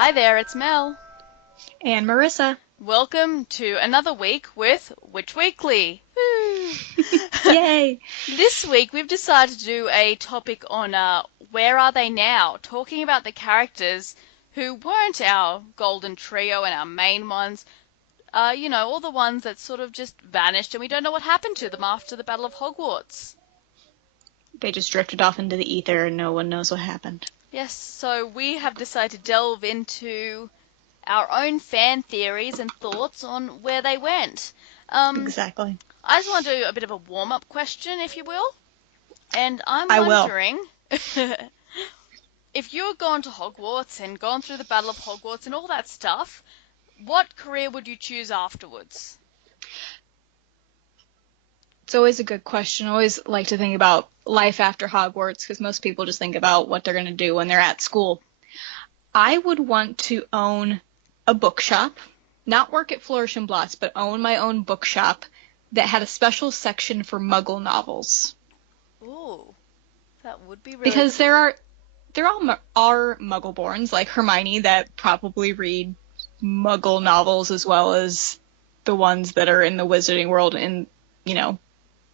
Hi there, it's Mel. And Marissa. Welcome to another week with Witch Weekly. Woo. Yay! This week we've decided to do a topic on Where Are They Now? Talking about the characters who weren't our golden trio and our main ones. All the ones that sort of just vanished and we don't know what happened to them after the Battle of Hogwarts. They just drifted off into the ether and no one knows what happened. Yes, so we have decided to delve into our own fan theories and thoughts on where they went. Exactly. I just want to do a bit of a warm-up question, if you will. And I'm I wondering, if you had gone to Hogwarts and gone through the Battle of Hogwarts and all that stuff, what career would you choose afterwards? It's always a good question. I always like to think about life after Hogwarts because most people just think about what they're going to do when they're at school. I would want to own a bookshop, not work at Flourish and Blotts, but own my own bookshop that had a special section for Muggle novels. Ooh, that would be really because cool. there are Muggle-borns like Hermione that probably read Muggle novels as well as the ones that are in the Wizarding world, and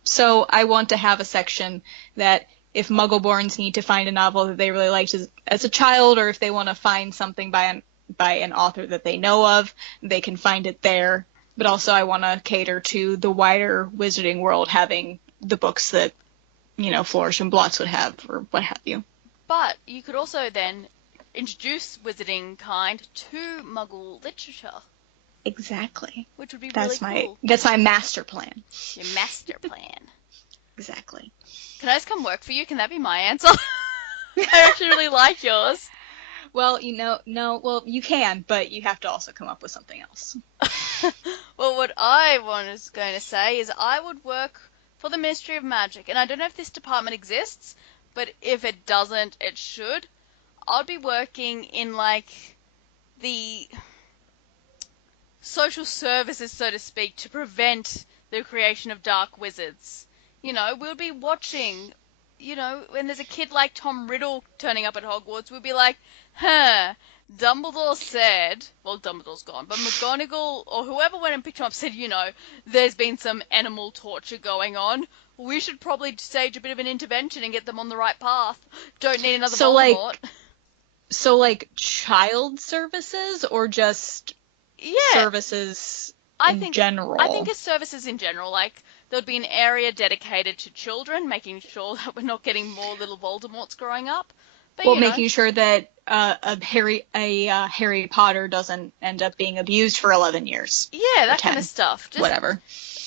so I want to have a section that if Muggle-borns need to find a novel that they really liked as a child, or if they want to find something by an author that they know of, they can find it there. But also I want to cater to the wider Wizarding world, having the books that, Flourish and Blotts would have, or what have you. But you could also then introduce Wizarding kind to Muggle literature. Exactly. Which would be really cool. That's my master plan. Your master plan. Exactly. Can I just come work for you? Can that be my answer? I actually really like yours. Well, you can, but you have to also come up with something else. Well, what I was going to say is I would work for the Ministry of Magic, and I don't know if this department exists, but if it doesn't, it should. I'd be working in, the social services, so to speak, to prevent the creation of dark wizards. We'll be watching, when there's a kid like Tom Riddle turning up at Hogwarts, we'll be like, Dumbledore said, well, Dumbledore's gone, but McGonagall or whoever went and picked him up said, there's been some animal torture going on. We should probably stage a bit of an intervention and get them on the right path. Don't need another Voldemort. So, child services or just services in general? I think it's services in general. There'd be an area dedicated to children, making sure that we're not getting more little Voldemorts growing up. But, making sure that Harry Potter doesn't end up being abused for 11 years. Yeah, that kind of stuff. Just whatever.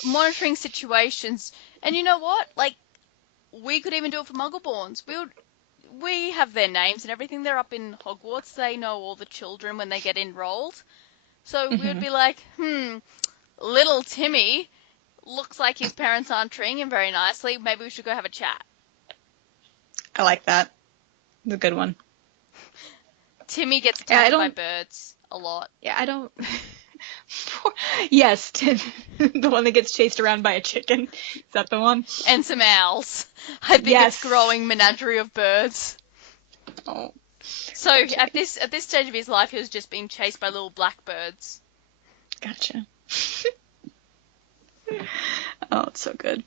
Monitoring situations. And you know what? We could even do it for Muggleborns. We have their names and everything. They're up in Hogwarts. They know all the children when they get enrolled. So we would be like, little Timmy looks like his parents aren't treating him very nicely. Maybe we should go have a chat. I like that. The good one. Timmy gets attacked by birds a lot. Yeah, I don't... Yes, Tim. The one that gets chased around by a chicken. Is that the one? And some owls. I think it's growing menagerie of birds. Oh. So at this stage of his life, he was just being chased by little blackbirds. Gotcha. Oh, it's so good.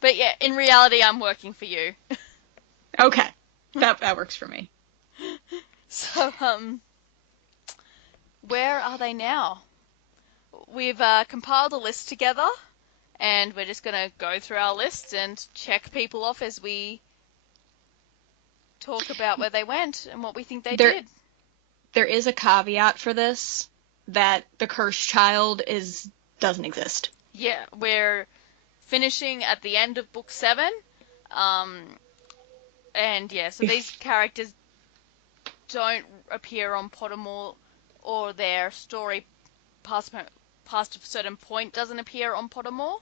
But yeah, in reality, I'm working for you. Okay. That works for me. So, where are they now? We've compiled a list together, and we're just going to go through our list and check people off as we talk about where they went and what we think they did. There is a caveat for this, that the cursed child doesn't exist. Yeah, we're finishing at the end of book 7. And yeah, so these characters don't appear on Pottermore, or their story past a certain point doesn't appear on Pottermore.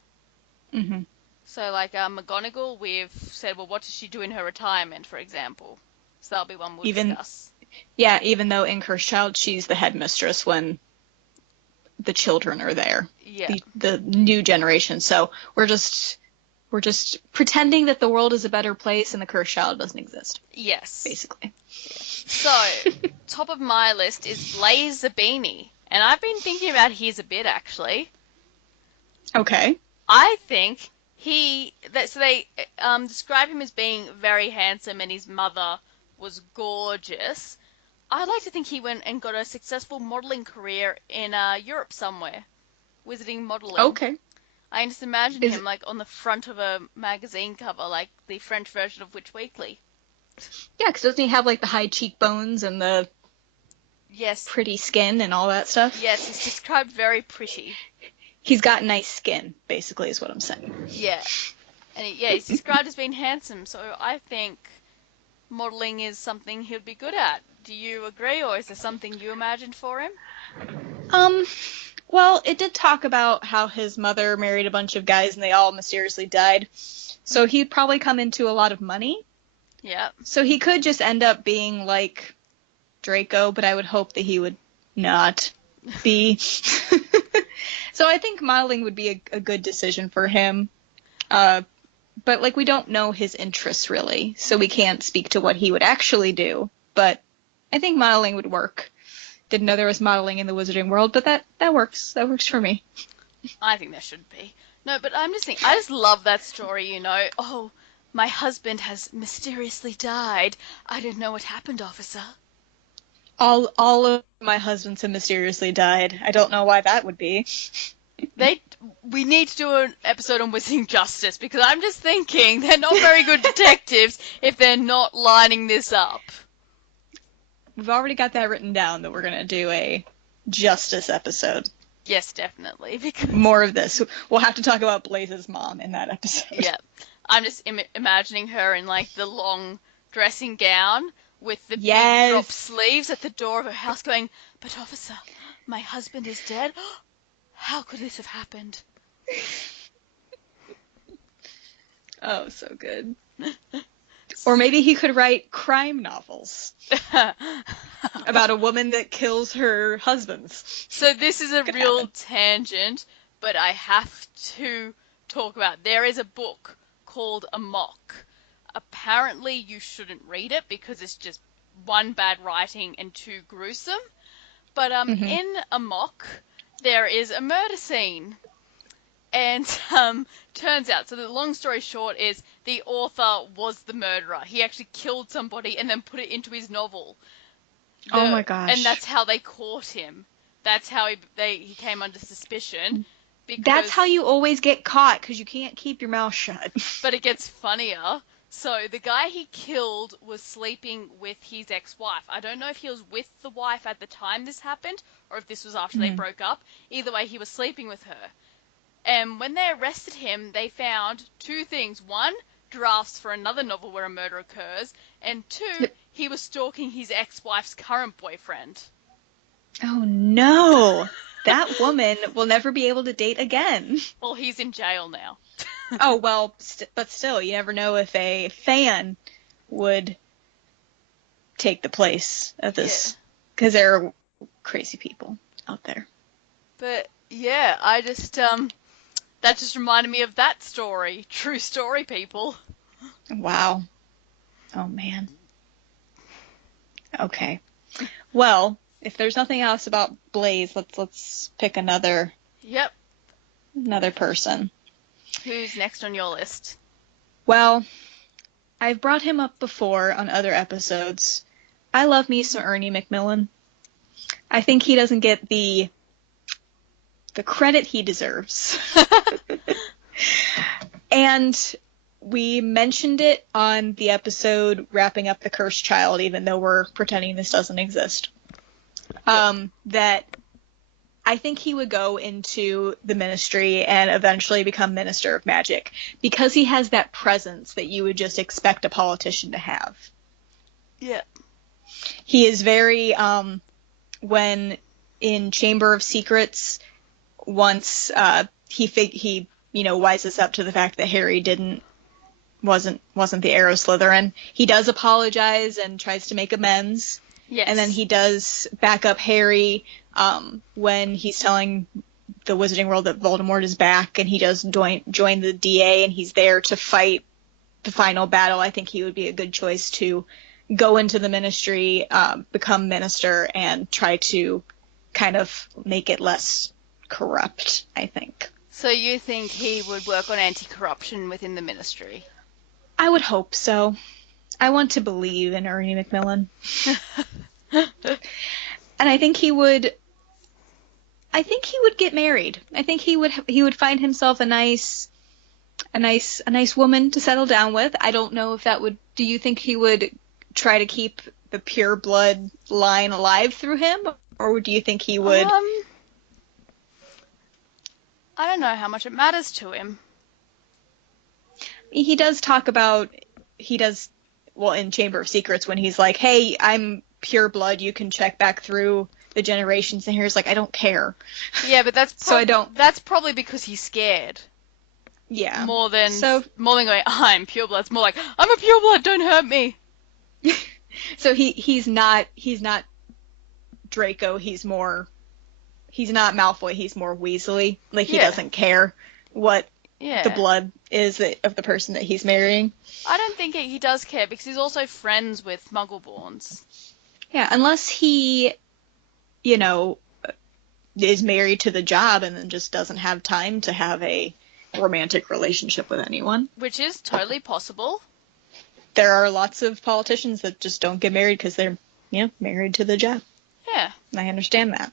Mm-hmm. So McGonagall, we've said, well, what does she do in her retirement, for example? So that'll be one we'll discuss. Yeah, even though in Cursed Child she's the headmistress when the children are there. Yeah. The new generation. So we're just pretending that the world is a better place and the Cursed Child doesn't exist. Yes. Basically. So, top of my list is Blaze Zabini. And I've been thinking about his a bit, actually. Okay. I think they describe him as being very handsome and his mother was gorgeous. I'd like to think he went and got a successful modelling career in Europe somewhere, wizarding modelling. Okay. I can just imagine him like on the front of a magazine cover, like the French version of Witch Weekly. Yeah, because doesn't he have like the high cheekbones and the pretty skin and all that stuff? Yes, he's described very pretty. He's got nice skin, basically, is what I'm saying. Yeah. And he's described as being handsome, so I think modelling is something he'd be good at. Do you agree, or is there something you imagined for him? Well, it did talk about how his mother married a bunch of guys and they all mysteriously died. So he'd probably come into a lot of money. Yeah. So he could just end up being like Draco, but I would hope that he would not be. So I think modeling would be a good decision for him. But like we don't know his interests really, so we can't speak to what he would actually do. But I think modeling would work. Didn't know there was modeling in the wizarding world, but that works. That works for me. I think there should be. No, but I'm just thinking, I just love that story, Oh, my husband has mysteriously died. I didn't know what happened, officer. All of my husbands have mysteriously died. I don't know why that would be. We need to do an episode on Wizarding Justice, because I'm just thinking they're not very good detectives if they're not lining this up. We've already got that written down that we're going to do a Justice episode. Yes, definitely. Because more of this. We'll have to talk about Blaze's mom in that episode. Yeah. I'm just imagining her in, like, the long dressing gown with the big drop sleeves at the door of her house going, "But officer, my husband is dead? How could this have happened?" Oh, so good. Or maybe he could write crime novels about a woman that kills her husbands. So this is a real tangent, but I have to talk about. There is a book called Amok. Apparently you shouldn't read it because it's just one, bad writing, and two, gruesome. But in Amok, there is a murder scene. And turns out, so the long story short is the author was the murderer. He actually killed somebody and then put it into his novel. Oh my gosh. And that's how they caught him. That's how he came under suspicion. That's how you always get caught, because you can't keep your mouth shut. But it gets funnier. So the guy he killed was sleeping with his ex-wife. I don't know if he was with the wife at the time this happened, or if this was after they broke up. Either way, he was sleeping with her. And when they arrested him, they found two things. One, drafts for another novel where a murder occurs. And two, he was stalking his ex-wife's current boyfriend. Oh no! That woman will never be able to date again. Well, he's in jail now. Oh, well, but still, you never know if a fan would take the place of this. Because there are crazy people out there. But, yeah, I just, that just reminded me of that story. True story, people. Wow. Oh, man. Okay. Well, if there's nothing else about Blaze, let's pick another. Yep. Another person. Who's next on your list? Well, I've brought him up before on other episodes. I love me some Ernie Macmillan. I think he doesn't get the credit he deserves. And we mentioned it on the episode Wrapping Up the Cursed Child, even though we're pretending this doesn't exist. That I think he would go into the ministry and eventually become Minister of Magic because he has that presence that you would just expect a politician to have. Yeah. He is very, when in Chamber of Secrets, once he wises up to the fact that Harry wasn't the Arrow Slytherin, he does apologize and tries to make amends. Yes. And then he does back up Harry when he's telling the Wizarding World that Voldemort is back, and he does join the DA, and he's there to fight the final battle. I think he would be a good choice to go into the ministry, become minister, and try to kind of make it less corrupt, I think. So you think he would work on anti-corruption within the ministry? I would hope so. I want to believe in Ernie Macmillan. And I think he would get married. I think he would find himself a nice woman to settle down with. I don't know if that would, do you think he would try to keep the pure blood line alive through him? Or do you think he would? I don't know how much it matters to him. He does talk about, well, in Chamber of Secrets, when he's like, hey, I'm pure blood, you can check back through the generations, and he's like, I don't care. Yeah, but that's so I don't. That's probably because he's scared. Yeah. More than going, I'm pure blood. It's more like, I'm a pure blood, don't hurt me. So he's not Draco, he's not Malfoy, he's more Weasley. Like, he doesn't care what the blood is of the person that he's marrying. I don't think he does care, because he's also friends with Muggleborns. Yeah, unless he, is married to the job and then just doesn't have time to have a romantic relationship with anyone. Which is totally possible. There are lots of politicians that just don't get married because they're, married to the job. Yeah. I understand that.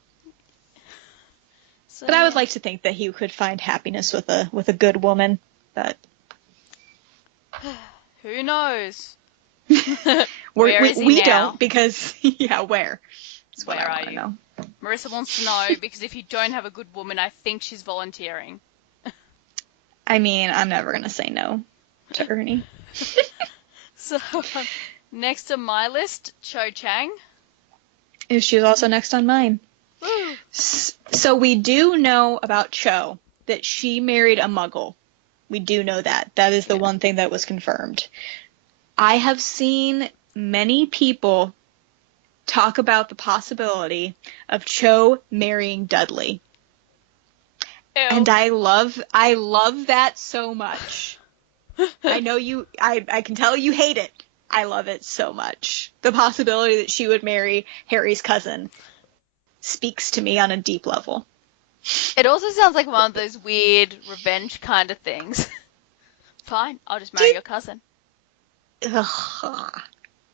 So, but I would like to think that he could find happiness with a good woman, but who knows? we don't, because where? That's what where I want to know. Marissa wants to know, because if you don't have a good woman, I think she's volunteering. I mean, I'm never going to say no to Ernie. So, next on my list, Cho Chang. She's also next on mine. Woo. So we do know about Cho, that she married a Muggle. We do know that. That is the one thing that was confirmed. I have seen many people talk about the possibility of Cho marrying Dudley. Ew. And I love that so much. I know I can tell you hate it. I love it so much. The possibility that she would marry Harry's cousin speaks to me on a deep level. It also sounds like one of those weird revenge kind of things. Fine, I'll just marry your cousin. Ugh.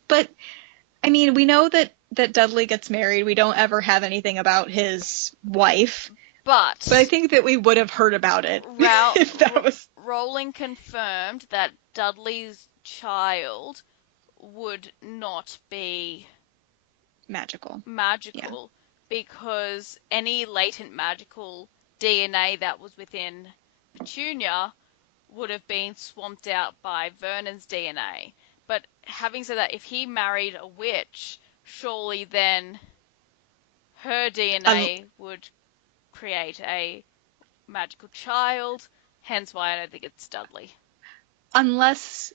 But, I mean, we know that Dudley gets married. We don't ever have anything about his wife. But I think that we would have heard about it if that was... Rowling confirmed that Dudley's child would not be magical. Yeah. Because any latent magical DNA that was within Petunia would have been swamped out by Vernon's DNA. But having said that, if he married a witch, surely then her DNA would create a magical child, hence why I don't think it's Dudley. Unless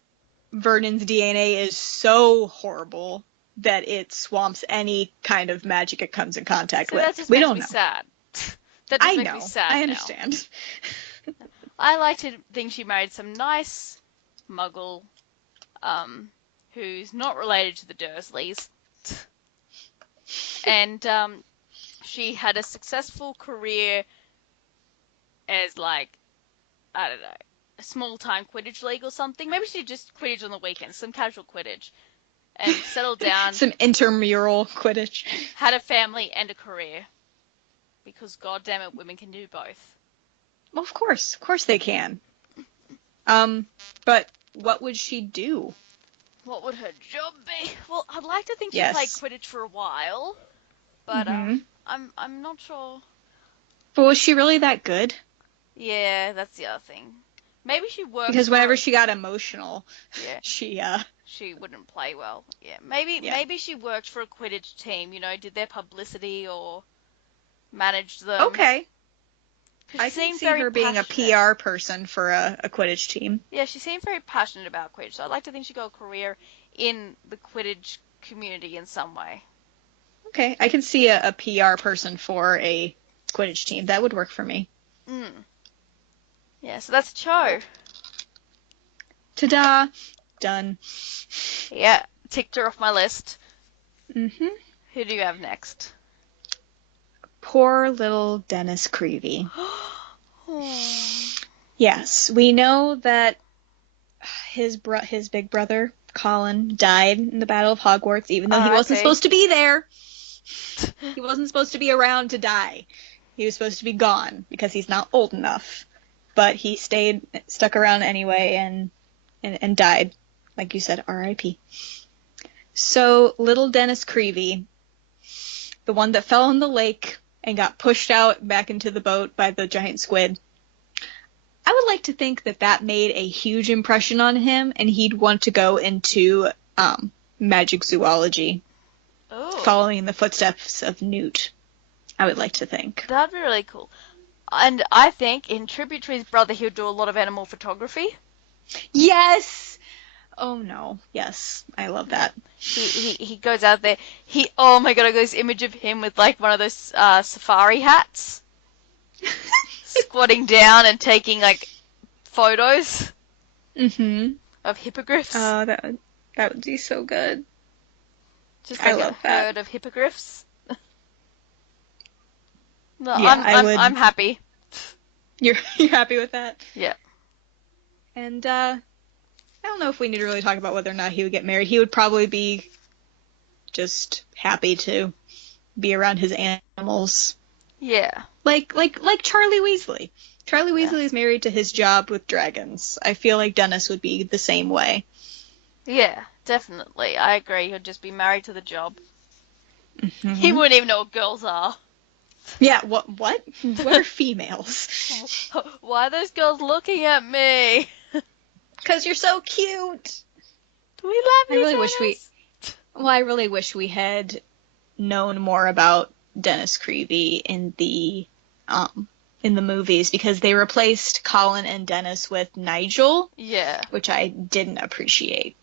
Vernon's DNA is so horrible that it swamps any kind of magic it comes in contact with. That just makes me sad. That just makes me sad. I understand. I like to think she married some nice Muggle, who's not related to the Dursleys, and she had a successful career as, like, I don't know, a small-time Quidditch league or something. Maybe she just Quidditch on the weekends, some casual Quidditch, and settled down. Some intramural Quidditch. Had a family and a career. Because, goddammit, women can do both. Well, of course they can. But what would she do? What would her job be? Well, I'd like to think she played Quidditch for a while, but I'm not sure. But was she really that good? Yeah, that's the other thing. Maybe she worked. Because whenever she got emotional, she wouldn't play well. Yeah, maybe she worked for a Quidditch team. Did their publicity or managed them. Okay. I can see her being a PR person for a Quidditch team. Yeah, she seemed very passionate about Quidditch, so I'd like to think she'd go a career in the Quidditch community in some way. Okay, I can see a PR person for a Quidditch team. That would work for me. Yeah, so that's Cho. Ta-da! Done. Yeah. ticked her off my list. Mm-hmm. Who do you have next? Poor little Dennis Creevy. Oh. Yes, we know that his big brother, Colin, died in the Battle of Hogwarts, even though he wasn't R.I.P. supposed to be there. He wasn't supposed to be around to die. He was supposed to be gone because he's not old enough. But he stuck around anyway, and died. Like you said, R.I.P. So, little Dennis Creevy, the one that fell in the lake and got pushed out back into the boat by the giant squid, I would like to think that made a huge impression on him, and he'd want to go into magic zoology, Oh. following in the footsteps of Newt. I would like to think. That'd be really cool. And I think, in tribute to his brother, he would do a lot of animal photography. Yes! Oh no. Yes. I love that. He goes out there. Oh my god, I got this image of him with like one of those safari hats, squatting down and taking like photos Mm-hmm. of hippogriffs. Oh, that would be so good. Just like I love a that. herd of hippogriffs. No, Yeah, I would. I'm happy. You're happy with that? Yeah. And I don't know if we need to really talk about whether or not he would get married. He would probably be just happy to be around his animals. Yeah. Like Charlie Weasley. Charlie Weasley is married to his job with dragons. I feel like Dennis would be the same way. Yeah, definitely. I agree. He'd just be married to the job. Mm-hmm. He wouldn't even know what girls are. Yeah, what? What are females? Why are those girls looking at me? Because you're so cute. Do we love I really wish we had known more about Dennis Creevy in the movies, because they replaced Colin and Dennis with Nigel. Yeah. Which I didn't appreciate.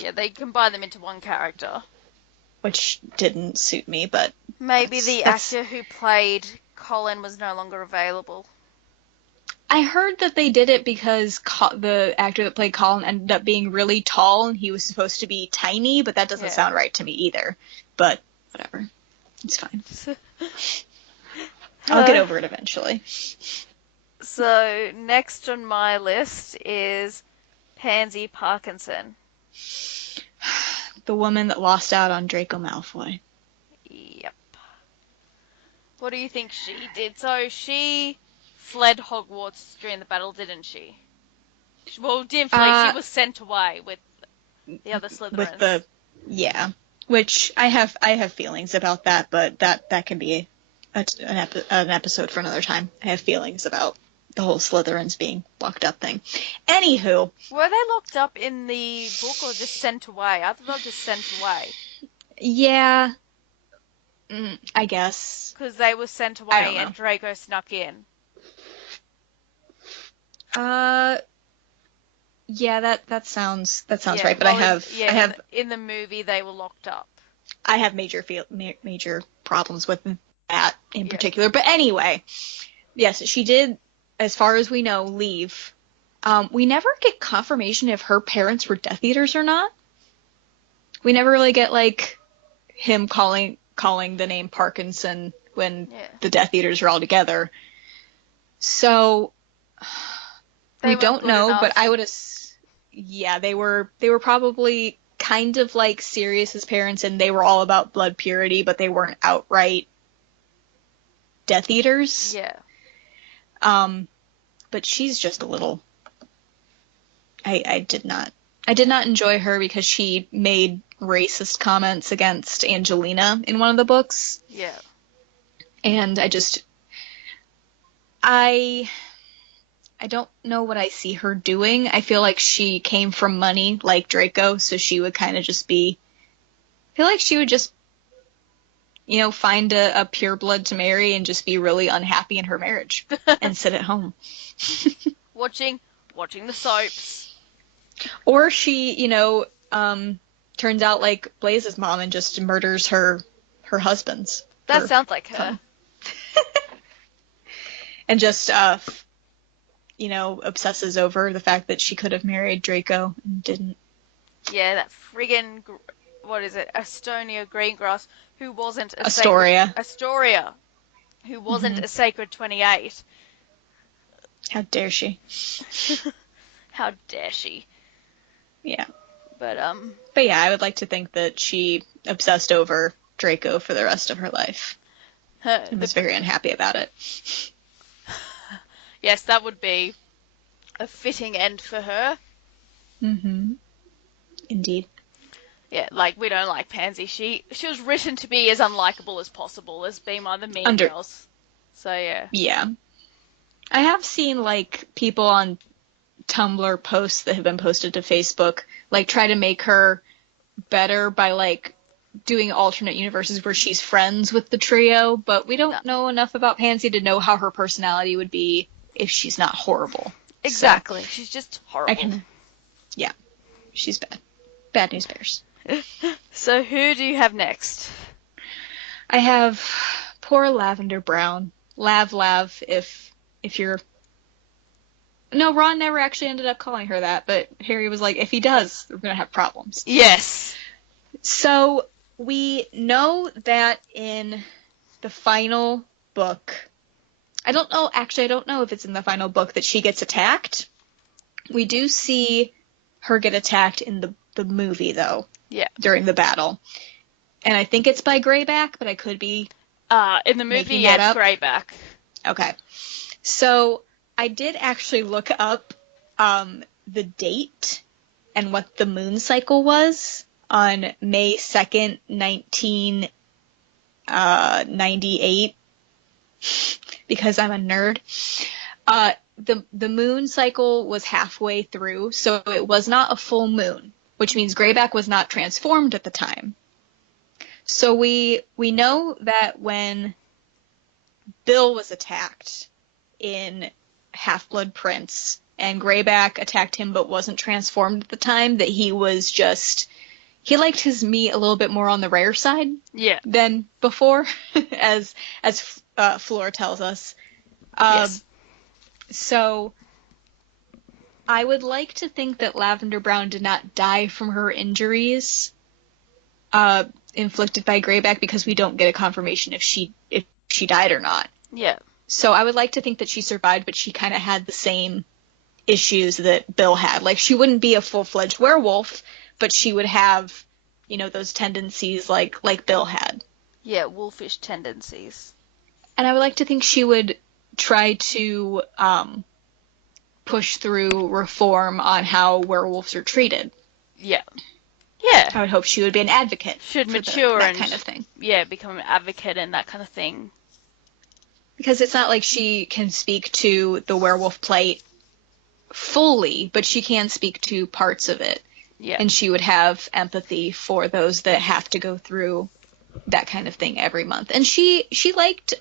Yeah, they combined them into one character. Which didn't suit me, but maybe the actor who played Colin was no longer available. I heard that they did it because the actor that played Colin ended up being really tall and he was supposed to be tiny, but that doesn't sound right to me either. But whatever. It's fine. I'll get over it eventually. So, next on my list is Pansy Parkinson. The woman that lost out on Draco Malfoy. Yep. What do you think she did? So, she fled Hogwarts during the battle, didn't she? Well, didn't flee. She was sent away with the other Slytherins. Which I have feelings about that, but that can be an episode for another time. I have feelings about the whole Slytherins being locked up thing. Anywho. Were they locked up in the book or just sent away? I thought they were just sent away. Yeah. I guess. Because they were sent away and Draco snuck in. Yeah, that sounds right. But well, in the movie they were locked up. I have major problems with that in particular. But anyway, yes, she did, as far as we know, leave. We never get confirmation if her parents were Death Eaters or not. We never really get like him calling the name Parkinson when the Death Eaters are all together. So we don't know, but I would they were probably kind of like Sirius's parents, and they were all about blood purity, but they weren't outright Death Eaters. Yeah. But she's just a little. I did not enjoy her because she made racist comments against Angelina in one of the books. Yeah. And I don't know what I see her doing. I feel like she came from money, like Draco, so she would kind of just be. I feel like she would just, find a pureblood to marry and just be really unhappy in her marriage and sit at home. Watching the soaps. Or she, turns out like Blaze's mom and just murders her husbands. That sounds like her. And just, obsesses over the fact that she could have married Draco and didn't. Yeah, that friggin' what is it? Estonia Greengrass, who wasn't a sacred Astoria. Astoria, who wasn't Hmm. a sacred 28. How dare she? How dare she? Yeah. But But yeah, I would like to think that she obsessed over Draco for the rest of her life her, and the was very unhappy about it. yes, that would be a fitting end for her. Mm-hmm. Indeed. Yeah, like we don't like Pansy. She was written to be as unlikable as possible, as being one of the mean Under girls. So yeah. Yeah. I have seen like people on Tumblr posts that have been posted to Facebook like try to make her better by like doing alternate universes where she's friends with the trio, but we No, don't know enough about Pansy to know how her personality would be if she's not horrible. So exactly. She's just I horrible. can, yeah, she's bad. Bad news bears. So who do you have next? I have poor Lavender Brown. Lav, if you're. No, Ron never actually ended up calling her that, but Harry was like, if he does, we're gonna have problems. Yes. So we know that in the final book, I don't know, actually, I don't know if it's in the final book that she gets attacked. We do see her get attacked in the movie, though, Yeah. during the battle. And I think it's by Greyback, but I could be In the movie, making yeah, that it's up. Greyback. Okay. So I did actually look up the date and what the moon cycle was on May 2nd, 1998, because I'm a nerd. The moon cycle was halfway through, so it was not a full moon, which means Greyback was not transformed at the time. So we know that when Bill was attacked in Half-Blood Prince and Greyback attacked him but wasn't transformed at the time, that he liked his meat a little bit more on the rare side Yeah. than before, as Fleur tells us. Yes. So I would like to think that Lavender Brown did not die from her injuries inflicted by Greyback, because we don't get a confirmation if she died or not. Yeah. So I would like to think that she survived, but she kind of had the same issues that Bill had. Like, she wouldn't be a full-fledged werewolf, but she would have, those tendencies like Bill had. Yeah, wolfish tendencies. And I would like to think she would try to push through reform on how werewolves are treated. Yeah. Yeah. I would hope she would be an advocate Should for mature that and kind of thing. yeah, become an advocate and that kind of thing. Because it's not like she can speak to the werewolf plight fully, but she can speak to parts of it. Yeah. And she would have empathy for those that have to go through that kind of thing every month. And she liked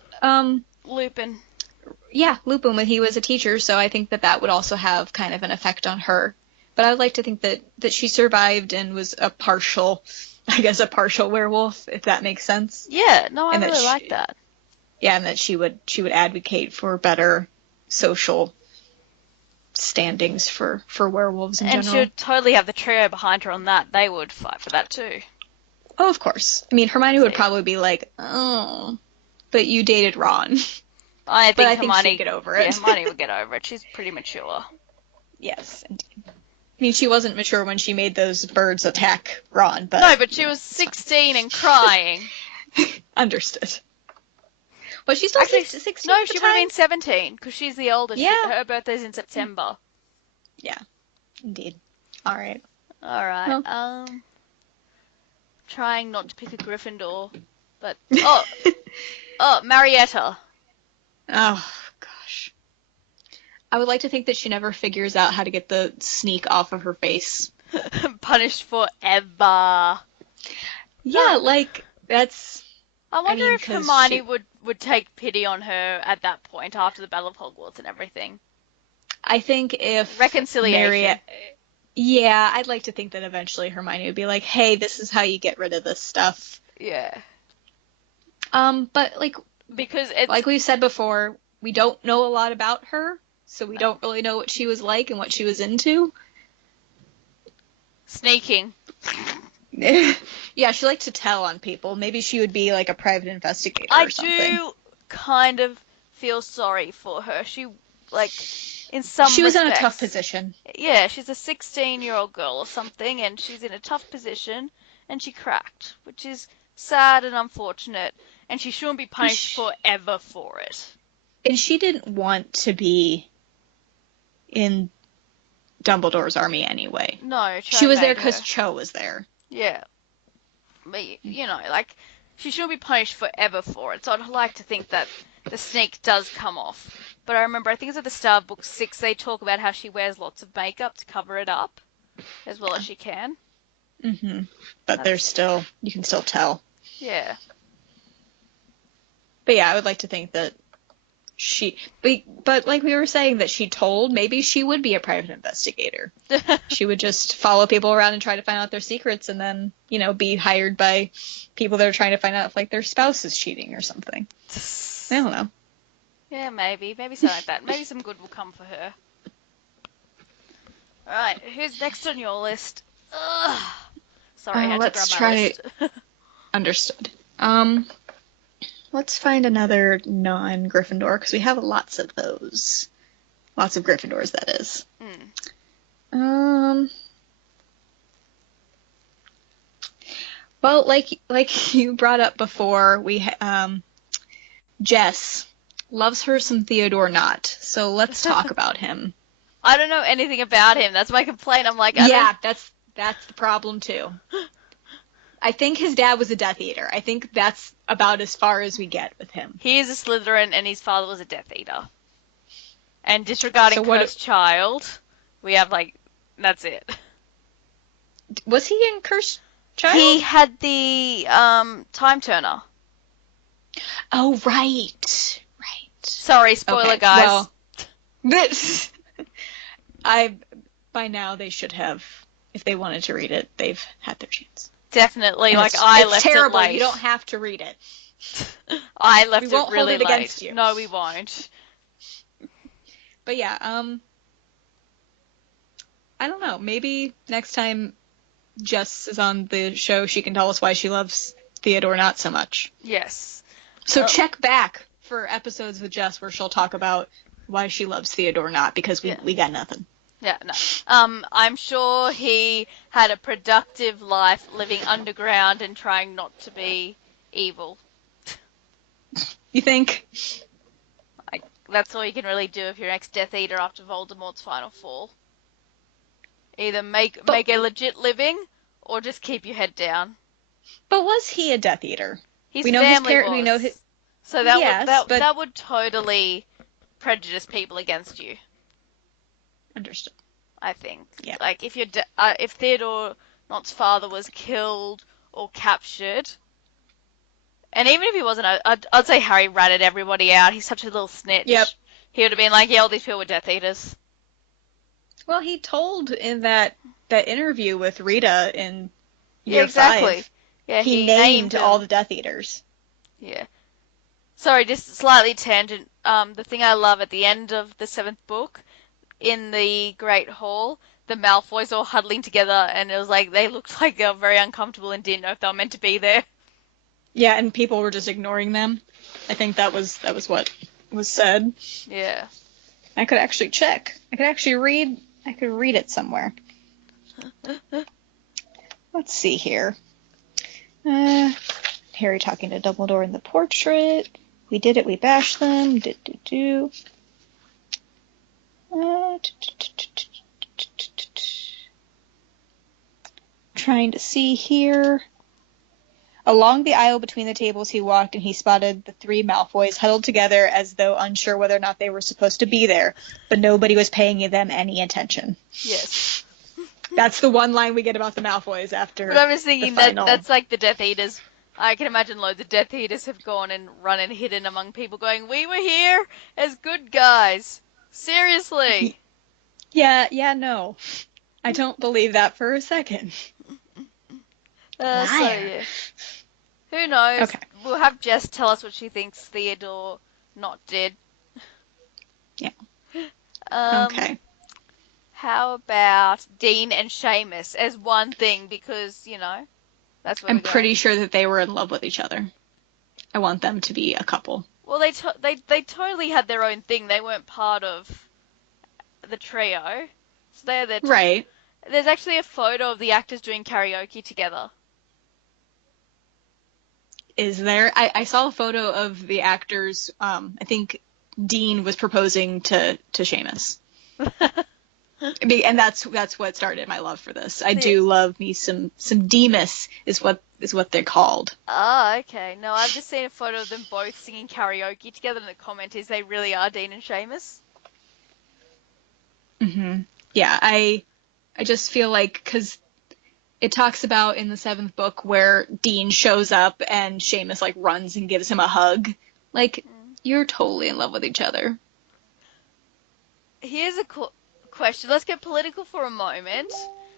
Lupin. Yeah, Lupin when he was a teacher, so I think that would also have kind of an effect on her. But I would like to think that she survived and was a partial werewolf, if that makes sense. Yeah, no, I And really like that. Yeah, and that she would advocate for better social standings for werewolves in And she general. would totally have the trio behind her on that. They would fight for that too. Oh, of course. I mean, Hermione would See. probably be like, oh, but you dated Ron. I think Hermione she'd get over it. Yeah, Hermione would get over it. She's pretty mature. Yes, indeed. I mean, she wasn't mature when she made those birds attack Ron, but... No, but she was 16 and crying. Understood. Was she still Actually, 16 no, at the she would have time? been 17, because she's the oldest. Yeah. Her birthday's in September. Yeah, indeed. All right. Alright, Well. trying not to pick a Gryffindor, but... Marietta. Oh, gosh. I would like to think that she never figures out how to get the sneak off of her face. Punished forever. Yeah, like, that's... I wonder if 'cause Hermione would take pity on her at that point after the Battle of Hogwarts and everything. I think if... Reconciliation. Yeah, I'd like to think that eventually Hermione would be like, hey, this is how you get rid of this stuff. Yeah. But, Because it's... like we've said before, we don't know a lot about her, so we don't really know what she was like and what she was into. Sneaking. Yeah, she liked to tell on people. Maybe she would be like a private investigator I or something. do kind of feel sorry for her. She, like, in some She was in a respects. tough position. Yeah, she's a 16-year-old girl or something, and she's in a tough position, and she cracked, which is sad and unfortunate, and she shouldn't be punished forever for it. And she didn't want to be in Dumbledore's army anyway. No, she was there because because Cho was there. Yeah. But, like, she shouldn't be punished forever for it, so I'd like to think that the sneak does come off. But I remember, I think it's at the start of book 6, they talk about how she wears lots of makeup to cover it up, as well as she can. Mm-hmm. But you can still tell. Yeah. But yeah, I would like to think that but like we were saying, that she told, maybe she would be a private investigator. She would just follow people around and try to find out their secrets, and then, be hired by people that are trying to find out if, like, their spouse is cheating or something. I don't know. Yeah, maybe something like that. Maybe some good will come for her. Alright, who's next on your list? Ugh. Sorry, I had let's to grab my list. Understood. Let's find another non-Gryffindor, because we have lots of those. Lots of Gryffindors, that is. Well, like you brought up before, Jess loves her some Theodore Nott, so let's talk about him. I don't know anything about him. That's my complaint. I'm like, that's the problem too. I think his dad was a Death Eater. I think that's about as far as we get with him. He is a Slytherin, and his father was a Death Eater. And disregarding Cursed Child, we have, like, that's it. Was he in Cursed Child? He had the Time Turner. Oh, right. Sorry, spoiler, guys. Well, by now they should have, if they wanted to read it, they've had their chance. Definitely, like, I left terrible. it late. You don't have to read it. I left it really late. We won't hold it against you. No, we won't. But yeah, I don't know. Maybe next time Jess is on the show, she can tell us why she loves Theodore Nott so much. Yes. So check back for episodes with Jess where she'll talk about why she loves Theodore Nott, because we got nothing. Yeah, no. I'm sure he had a productive life living underground and trying not to be evil. You think? That's all you can really do if you're an ex-Death Eater after Voldemort's final fall. Either make a legit living, or just keep your head down. But was he a Death Eater? His family was. We know his... So that would totally prejudice people against you. Understood. I think. Yeah. Like, if Theodore Nott's father was killed or captured, and even if he wasn't, I'd say Harry ratted everybody out. He's such a little snitch. Yep. He would have been like, yeah, all these people were Death Eaters. Well, he told in that interview with Rita in year exactly. 5. Yeah, he named all the Death Eaters. Yeah. Sorry, just slightly tangent. The thing I love at the end of the 7th book, in the Great Hall, the Malfoys all huddling together, and it was like they looked like they were very uncomfortable and didn't know if they were meant to be there. Yeah, and people were just ignoring them. I think that was what was said. Yeah. I could actually check. I could read it somewhere. Let's see here. Harry talking to Dumbledore in the portrait. We did it, we bashed them. Trying to see here. Along the aisle between the tables he walked, and he spotted the 3 Malfoys huddled together as though unsure whether or not they were supposed to be there, but nobody was paying them any attention. Yes. That's the one line we get about the Malfoys after. But I'm just thinking that's like the Death Eaters. I can imagine loads of Death Eaters have gone and run and hidden among people going, we were here as good guys. Seriously. Yeah, no. I don't believe that for a second. So, yeah. Who knows? Okay. We'll have Jess tell us what she thinks Theodore Nott did. Yeah. Okay. How about Dean and Seamus as one thing because, that's where I'm we're pretty going. sure that they were in love with each other. I want them to be a couple. Well, they totally had their own thing. They weren't part of the trio. So Right. there's actually a photo of the actors doing karaoke together. Is there? I saw a photo of the actors. I think Dean was proposing to Seamus. And that's what started my love for this. I The do love me some Demas is what they're called. Oh, okay. No, I've just seen a photo of them both singing karaoke together, and the comment is they really are Dean and Seamus. Yeah, I just feel like because it talks about in the seventh book where Dean shows up and Seamus like runs and gives him a hug. Like you're totally in love with each other. Here's a question. Let's get political for a moment.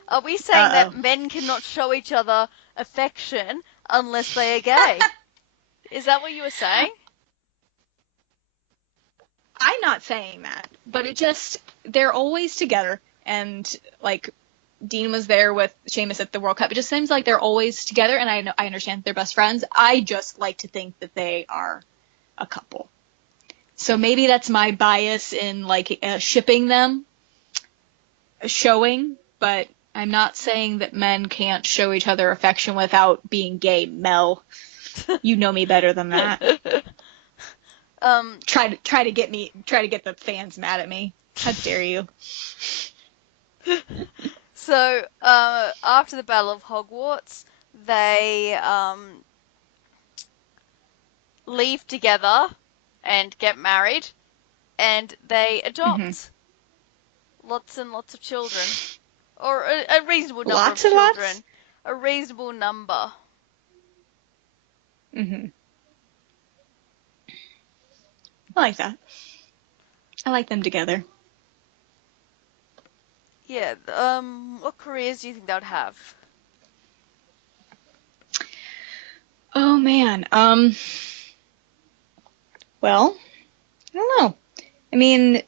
Are we saying Uh that oh. men cannot show each other affection unless they are gay? Is that what you were saying? I'm not saying that, but they're always together, and like Dean was there with Seamus at the World Cup. It just seems like they're always together, and I understand they're best friends. I just like to think that they are a couple. So maybe that's my bias in like shipping them, showing, but I'm not saying that men can't show each other affection without being gay, Mel. You know me better than that. Try to get the fans mad at me. How dare you? So, after the Battle of Hogwarts, they leave together and get married, and they adopt lots and lots of children, or a reasonable number of Lots and children, lots. a reasonable number. I like that. I like them together. Yeah. What careers do you think they would have? Oh man. Well, I don't know. I mean,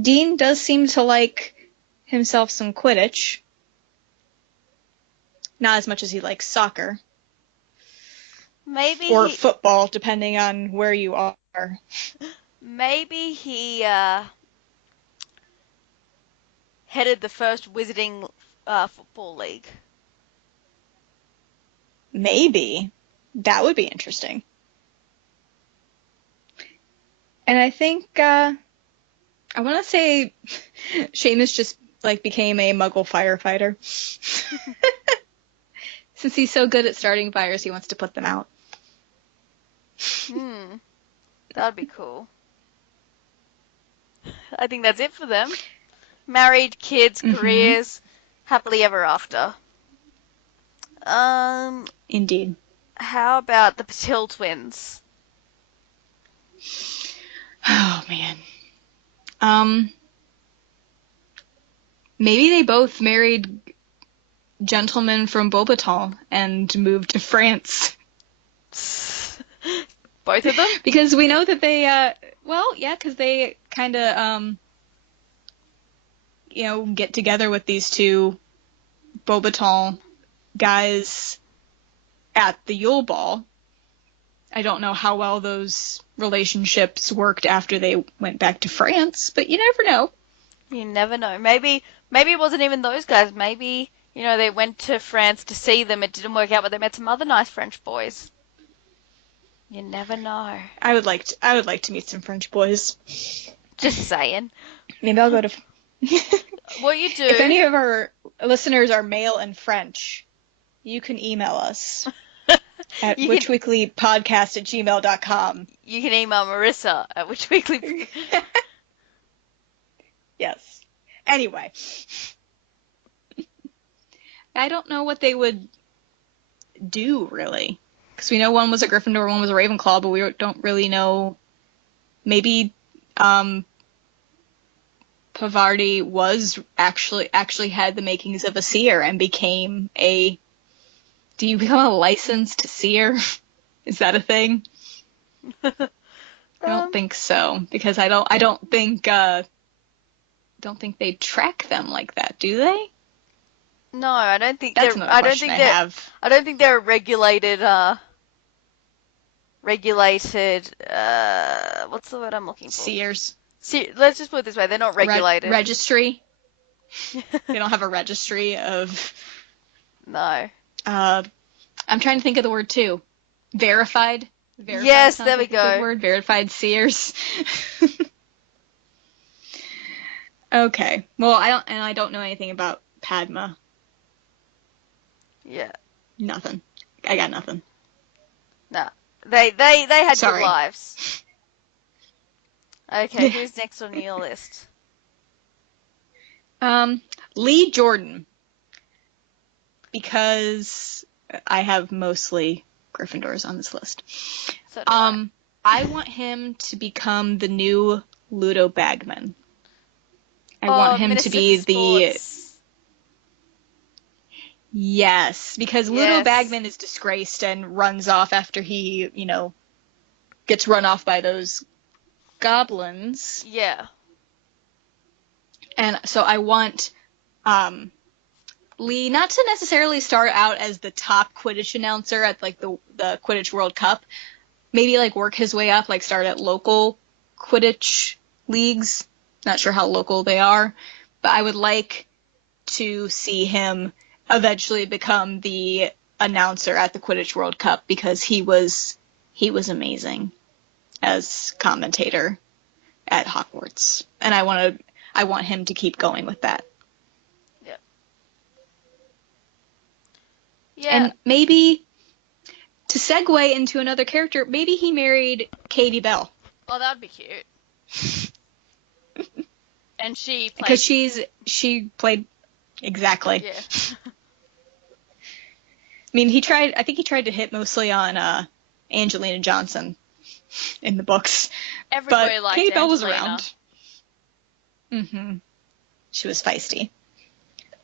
Dean does seem to like himself some Quidditch. Not as much as he likes soccer. Maybe Or football, depending on where you are. maybe he headed the first Wizarding football league. Maybe. That would be interesting. And I think, I want to say Seamus just, like, became a Muggle firefighter. Since he's so good at starting fires, he wants to put them out. That would be cool. I think that's it for them. Married, kids, careers, happily ever after. Indeed. How about the Patil twins? Oh, man. Maybe they both married gentlemen from Beaubaton and moved to France. Both of them? Because we know that they, because they kind of, get together with these two Beaubaton guys at the Yule Ball. I don't know how well those relationships worked after they went back to France, but you never know. You never know. Maybe it wasn't even those guys. Maybe, they went to France to see them. It didn't work out, but they met some other nice French boys. You never know. I would like to meet some French boys. Just saying. Maybe I'll go to. What you do? If any of our listeners are male and French, you can email us at witchweeklypodcast@gmail.com. You can email Marissa at witchweekly. Yes. Anyway, I don't know what they would do really, because we know one was a Gryffindor, one was a Ravenclaw, but we don't really know. Maybe Pavardi was actually had the makings of a seer and became a. Do you become a licensed seer? Is that a thing? I don't think so, because I don't think the don't think they track them like that, do they? No, I don't think That's they're. another question I have. I don't think they're regulated. What's the word I'm looking for? Seers. Let's just put it this way: they're not regulated. Registry. They don't have a registry of. No. I'm trying to think of the word too. Verified. Verified Yes, sounds there we like a good go. word. Verified seers. Okay. Well, I don't know anything about Padma. Yeah. Nothing. I got nothing. No. They had Sorry. good lives. Okay, who's next on your list? Lee Jordan. Because I have mostly Gryffindors on this list. So do I want him to become the new Ludo Bagman. I Oh, want him Minister to be for the Sports. Yes, because Ludo Yes. Bagman is disgraced and runs off after he, gets run off by those goblins. Yeah. And so I want Lee not to necessarily start out as the top Quidditch announcer at like the Quidditch World Cup. Maybe like work his way up, like start at local Quidditch leagues. Not sure how local they are, but I would like to see him eventually become the announcer at the Quidditch World Cup because he was amazing as commentator at Hogwarts, and I want him to keep going with that. Yeah. Yeah. And maybe to segue into another character, maybe he married Katie Bell. Oh, that'd be cute. And she played. Because she played exactly. Yeah. I mean, I think he tried to hit mostly on Angelina Johnson in the books. Everybody but liked Katie Bell was Angelina. around. Mm-hmm. She was feisty.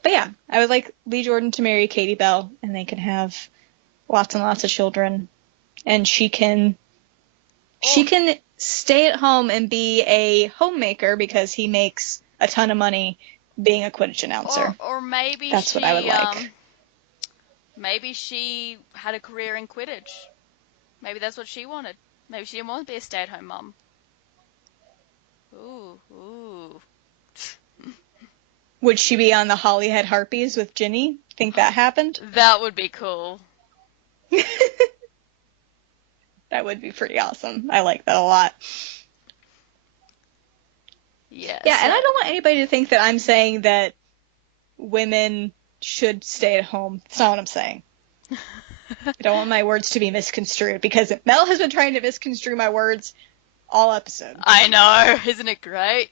But yeah, I would like Lee Jordan to marry Katie Bell, and they can have lots and lots of children. And she can stay at home and be a homemaker because he makes a ton of money being a Quidditch announcer. Or maybe That's what I would like. Maybe she had a career in Quidditch. Maybe that's what she wanted. Maybe she didn't want to be a stay-at-home mum. Ooh. Would she be on the Hollyhead Harpies with Ginny? Think that happened? That would be cool. That would be pretty awesome. I like that a lot. Yes. Yeah, and I don't want anybody to think that I'm saying that women should stay at home. That's not what I'm saying. I don't want my words to be misconstrued because Mel has been trying to misconstrue my words all episode. I know. Isn't it great?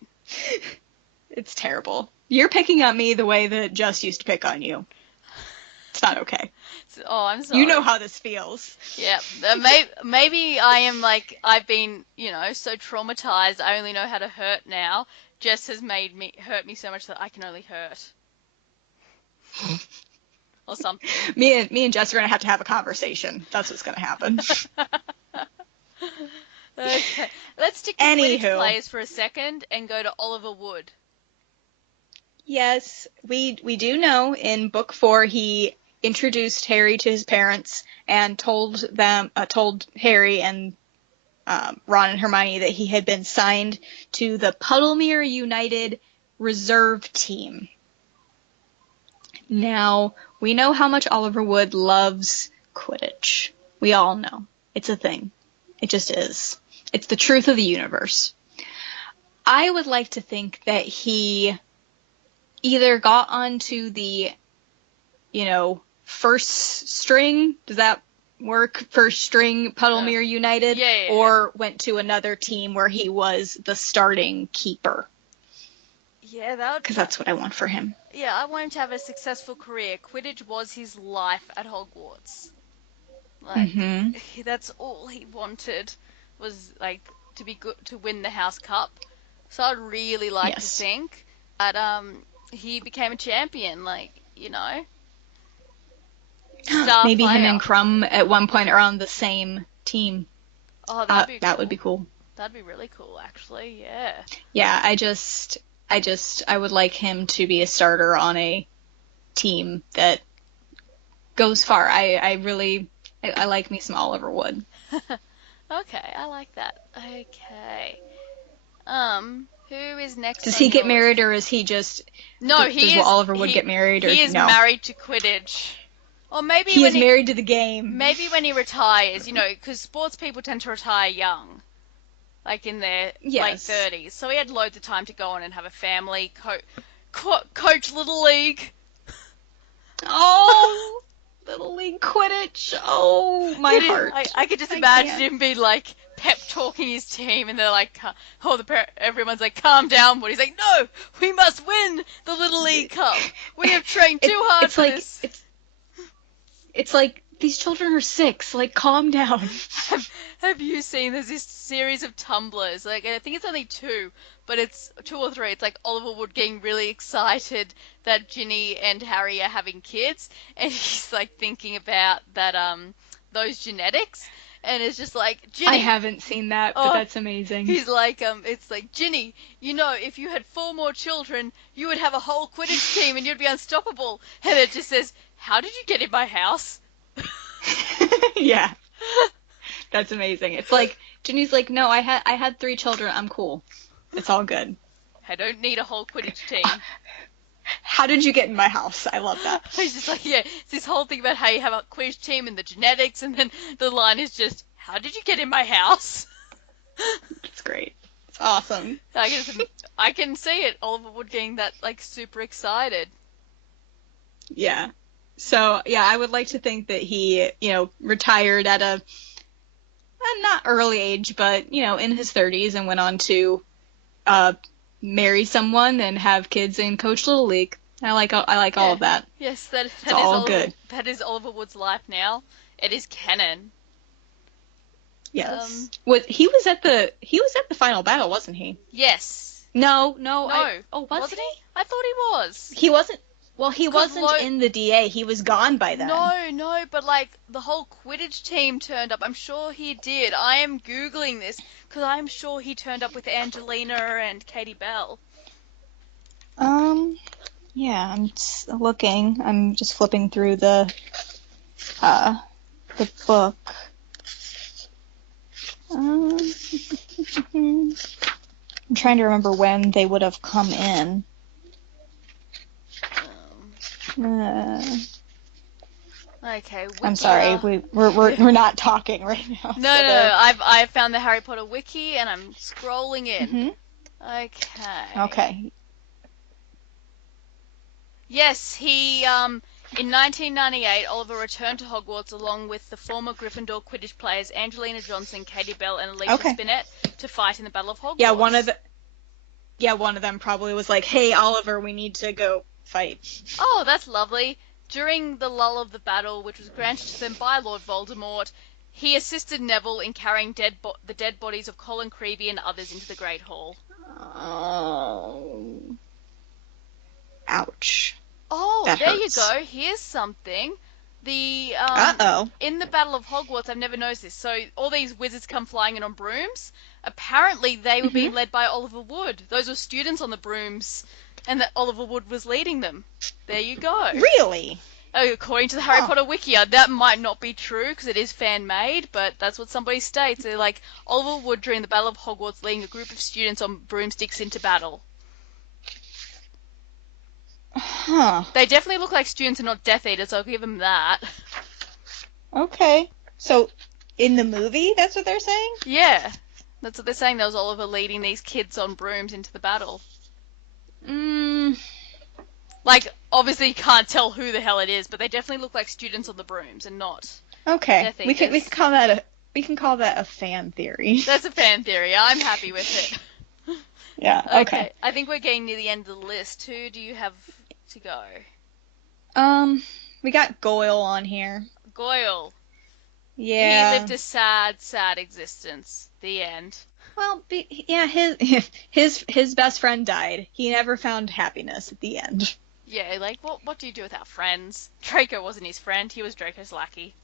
It's terrible. You're picking on me the way that Jess used to pick on you. It's not okay. Oh, I'm sorry. You know how this feels. Yeah. Maybe I am like, I've been, so traumatized. I only know how to hurt now. Jess has hurt me so much that I can only hurt. Or something. Me and Jess are going to have a conversation. That's what's going to happen. Okay. Let's stick to Quidditch players for a second and go to Oliver Wood. Yes, we do know in book 4 he introduced Harry to his parents and told Harry and Ron and Hermione that he had been signed to the Puddlemere United reserve team. Now, we know how much Oliver Wood loves Quidditch. We all know. It's a thing. It just is. It's the truth of the universe. I would like to think that he either got onto the, first string, does that work? First string Puddlemere United? Yeah. Or went to another team where he was the starting keeper. Yeah, that would... Because that's what I want for him. Yeah, I want him to have a successful career. Quidditch was his life at Hogwarts. Like, that's all he wanted was, like, to be good, to win the House Cup. So I'd really like to think that, he became a champion, star Maybe player. him and Crumb at one point are on the same team. Oh, that'd be cool. That would be cool. That'd be really cool, actually, yeah. Yeah, I would like him to be a starter on a team that goes far. I like me some Oliver Wood. Okay, I like that. Okay. Who is next Does on he get your list? married, or is he just No, does Oliver Wood get married, or he is no? married to Quidditch. Or maybe He when is married to the game. maybe when he retires, because sports people tend to retire young, like in their late Yes. 30s. So he had loads of time to go on and have a family, coach Little League. Oh, Little League Quidditch. Oh, my heart. I could just I imagine can't. him be like pep talking his team, and they're like, everyone's like, calm down, but he's like, no, we must win the Little League Cup. We have trained too hard for this. It's like these children are 6. Like, calm down. Have you seen? There's this series of Tumblrs. Like, I think it's only 2, but it's 2 or 3. It's like Oliver Wood getting really excited that Ginny and Harry are having kids, and he's like thinking about that those genetics, and it's just like, Ginny. I haven't seen that, but that's amazing. He's like, it's like, Ginny, if you had 4 more children, you would have a whole Quidditch team and you'd be unstoppable. And it just says, how did you get in my house? Yeah. That's amazing. It's like, Ginny's like, no, I had 3 children. I'm cool. It's all good. I don't need a whole Quidditch team. How did you get in my house? I love that. He's just like, yeah, it's this whole thing about how you have a Quidditch team and the genetics, and then the line is just, how did you get in my house? It's great. It's awesome. I can see it. Oliver Wood getting that, like, super excited. Yeah. So, yeah, I would like to think that he, retired at a not early age, but, in his 30s and went on to marry someone and have kids and coach Little League. I like all of that. Yes, that is all good. That is Oliver Wood's life now. It is canon. Yes. He was at the final battle, wasn't he? Yes. No. Wasn't he? I thought he was. He wasn't. Well, he wasn't in the DA. He was gone by then. No, but like the whole Quidditch team turned up. I'm sure he did. I am Googling this because I'm sure he turned up with Angelina and Katie Bell. Yeah, I'm just looking. I'm just flipping through the book. I'm trying to remember when they would have come in. Okay. I'm sorry, we're not talking right now. No, I've found the Harry Potter wiki and I'm scrolling in. Mm-hmm. Okay. Yes, he in 1998, Oliver returned to Hogwarts along with the former Gryffindor Quidditch players Angelina Johnson, Katie Bell, and Alicia Spinett to fight in the Battle of Hogwarts. Yeah, one of them probably was like, "Hey, Oliver, we need to go fight." Oh, that's lovely. During the lull of the battle, which was granted to them by Lord Voldemort, he assisted Neville in carrying the dead bodies of Colin Creevey and others into the Great Hall. Oh. Ouch. Oh, that there hurts. You go. Here's something. The in the Battle of Hogwarts, I've never noticed this. So all these wizards come flying in on brooms. Apparently, they were being led by Oliver Wood. Those were students on the brooms, and that Oliver Wood was leading them. There you go. Really? According to the Harry Potter wiki, that might not be true because it is fan-made, but that's what somebody states. They're like, Oliver Wood during the Battle of Hogwarts leading a group of students on broomsticks into battle. Huh. They definitely look like students and not Death Eaters, I'll give them that. Okay. So, in the movie, that's what they're saying? Yeah. That's what they're saying. There was Oliver leading these kids on brooms into the battle. Like, obviously you can't tell who the hell it is, but they definitely look like students on the brooms and not Death Eaters. We can call that a fan theory. That's a fan theory. I'm happy with it. Yeah, okay. I think we're getting near the end of the list. Who do you have to go? We got Goyle on here. Goyle. Yeah. He lived a sad, sad existence. The end. Well, yeah, his best friend died. He never found happiness at the end. Yeah, like, what do you do without friends? Draco wasn't his friend. He was Draco's lackey.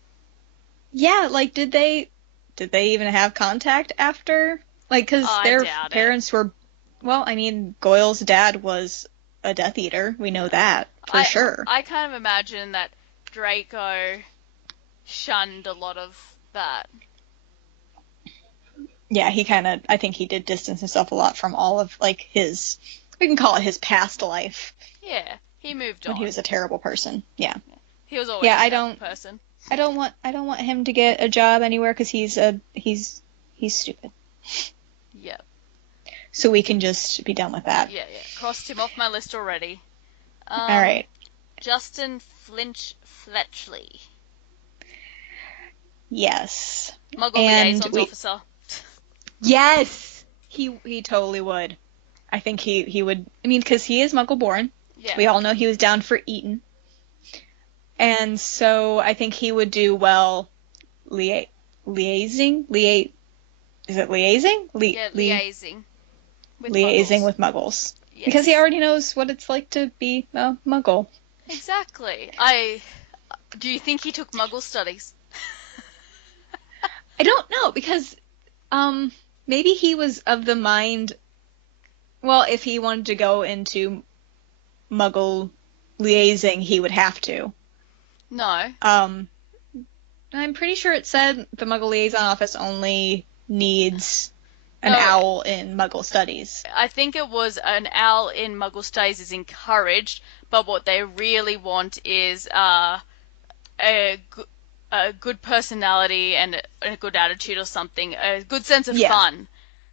Yeah, like, did they even have contact after? Like, because their parents were Well, I mean, Goyle's dad was a Death Eater. We know that for sure. I kind of imagine that Draco shunned a lot of that. Yeah, I think he did distance himself a lot from all of, like, we can call it his past life. Yeah, he moved on. When he was a terrible person. Yeah. He was always a terrible person. I don't want him to get a job anywhere because he's stupid. Yep. So we can just be done with that. Yeah. Crossed him off my list already. All right. Justin Fletchley. Yes. Muggle liaisons officer. Yes! He totally would. I think he would. I mean, because he is Muggle-born. Yeah. We all know he was down for Eton. And so I think he would do well liaising? Is it liaising? Liaising. Liaising with Muggles. Yes. Because he already knows what it's like to be a Muggle. Exactly. Do you think he took Muggle studies? I don't know, because maybe he was of the mind, well, if he wanted to go into Muggle liaising, he would have to. No. I'm pretty sure it said the Muggle Liaison Office only needs an owl in Muggle studies. I think it was an owl in Muggle studies is encouraged, but what they really want is a good personality and a good attitude or something, a good sense of fun.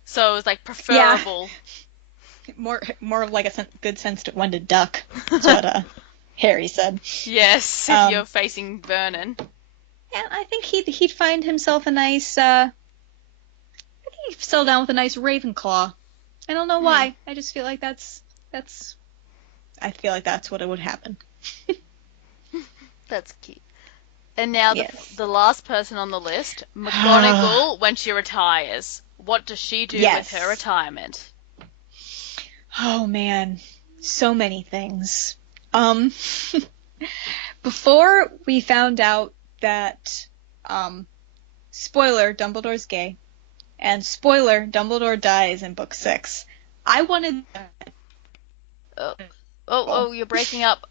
So it was like preferable. Yeah. More of like a good sense to when to duck. That's what Harry said. Yes, if you're facing Vernon. And I think he'd find himself a nice. I think he'd settle down with a nice Ravenclaw. I don't know why. I just feel like that's. I feel like that's what it would happen. That's cute. And now the last person on the list, McGonagall, when she retires. What does she do with her retirement? Oh man, so many things. Before we found out that, spoiler, Dumbledore's gay, and spoiler, Dumbledore dies in book 6, I wanted... Oh, you're breaking up.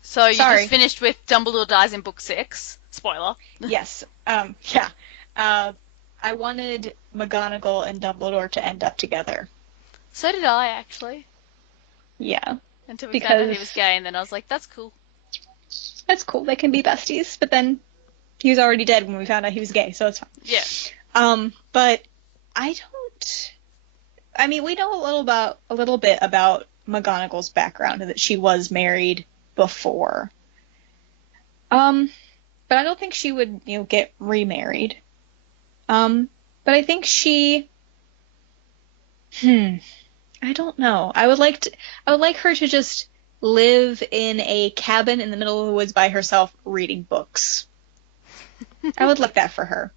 So you just finished with Dumbledore dies in book 6. Spoiler. Yes. Yeah. I wanted McGonagall and Dumbledore to end up together. So did I, actually. Yeah. Until we found out he was gay, and then I was like, that's cool. That's cool. They can be besties. But then he was already dead when we found out he was gay, so it's fine. Yeah. But I don't... I mean, we know a little bit about McGonagall's background, and that she was married before. But I don't think she would, get remarried. But I think she... I don't know. I would like her to just live in a cabin in the middle of the woods by herself reading books. I would like that for her.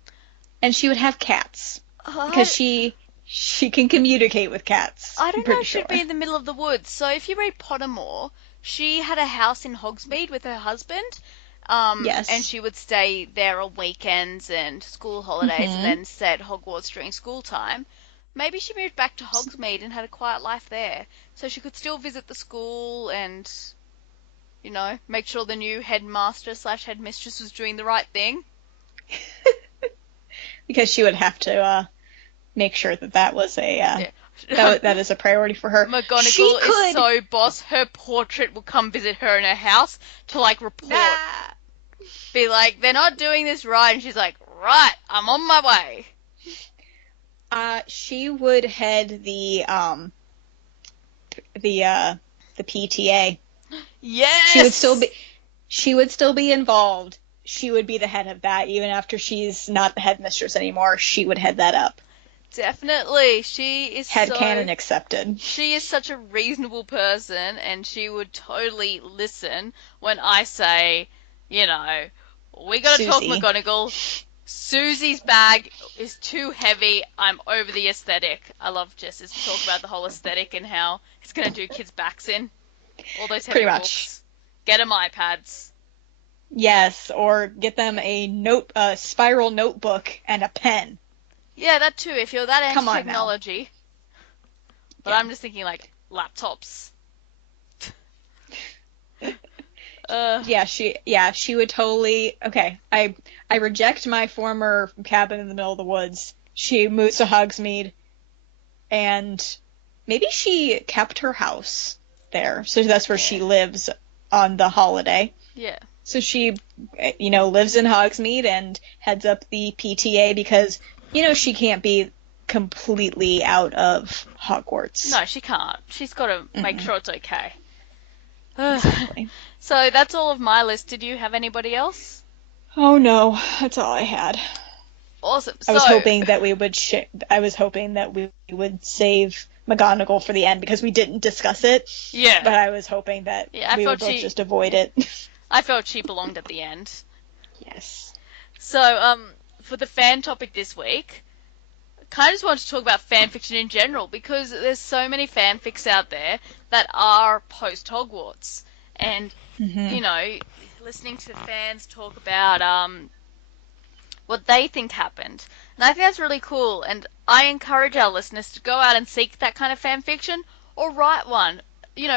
And she would have cats. Because she can communicate with cats. I don't know if she'd be in the middle of the woods. So if you read Pottermore, she had a house in Hogsmeade with her husband. Yes. And she would stay there on weekends and school holidays and then stay at Hogwarts during school time. Maybe she moved back to Hogsmeade and had a quiet life there, so she could still visit the school and, make sure the new headmaster/headmistress was doing the right thing. Because she would have to make sure that was that is a priority for her. McGonagall is so boss. Her portrait will come visit her in her house to report. Be like, they're not doing this right, and she's like, right, I'm on my way. She would head the PTA. Yes. She would still be involved. She would be the head of that, even after she's not the headmistress anymore. She would head that up. Definitely. She is Headcanon accepted. She is such a reasonable person, and she would totally listen when I say, we gotta talk, McGonagall. Susie's bag is too heavy. I'm over the aesthetic. I love Jess's talk about the whole aesthetic and how it's going to do kids' backs in. All those heavy books. Get them iPads. Yes, or get them a spiral notebook and a pen. Yeah, that too, if you're that into technology. But Yeah. I'm just thinking, like, laptops. uh, She would totally. Okay, I reject my former cabin in the middle of the woods. She moves to Hogsmeade, and maybe she kept her house there, so that's where she yeah. lives on the holiday. Yeah. So she, lives in Hogsmeade and heads up the PTA because, she can't be completely out of Hogwarts. No, she can't. She's got to make Mm-mm. sure it's okay. Exactly. So that's all of my list. Did you have anybody else? Oh no, that's all I had. Awesome. I So, was hoping that I was hoping that we would save McGonagall for the end because we didn't discuss it. yeah. But I was hoping that Yeah, we would both just avoid it. I felt she belonged at the end. Yes. So, for the fan topic this week, I kind of just wanted to talk about fan fiction in general because there's so many fanfics out there that are post Hogwarts, and Mm-hmm. listening to fans talk about what they think happened, and I think that's really cool. And I encourage our listeners to go out and seek that kind of fan fiction or write one.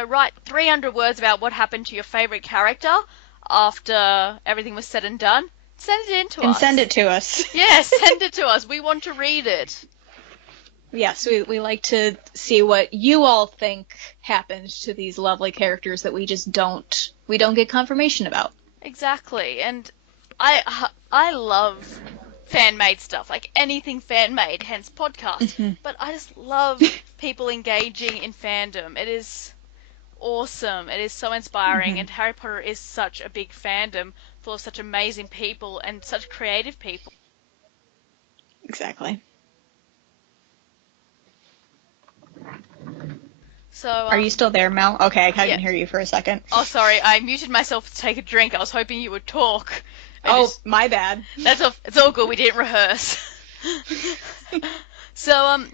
Write 300 words about what happened to your favorite character after everything was said and done. Send it in to us. And send it to us. Yes, send it to us. We want to read it. Yes, we like to see what you all think happened to these lovely characters that we just don't get confirmation about. Exactly. And I love fan-made stuff, like anything fan-made, hence podcast. Mm-hmm. But I just love people engaging in fandom. It is awesome. It is so inspiring, Mm-hmm. and Harry Potter is such a big fandom full of such amazing people and such creative people. Exactly. So, Are you still there, Mel? Okay, I couldn't yeah. hear you for a second. Oh, sorry, I muted myself to take a drink. I was hoping you would talk. My bad. It's all good. We didn't rehearse. So,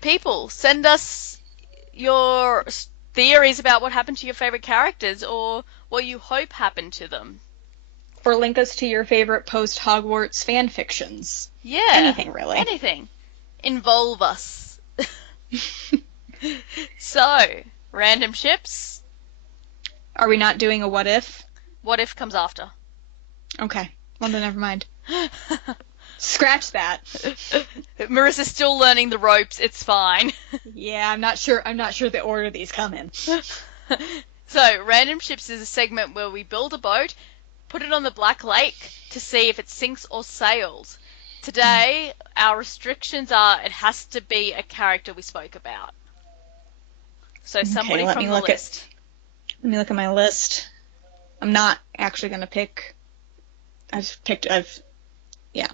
people, send us your theories about what happened to your favorite characters or what you hope happened to them. Or link us to your favorite post-Hogwarts fan fictions. Yeah. Anything, really. Anything. Involve us. So, random ships. Are we not doing a what if? What if comes after? Okay. Well, then never mind. Scratch that. Marissa's still learning the ropes. It's fine. Yeah, I'm not sure the order these come in. So, random ships is a segment where we build a boat, put it on the Black Lake to see if it sinks or sails. Today, our restrictions are it has to be a character we spoke about. So somebody from the list. Let me look at my list. I'm not actually going to pick. Yeah.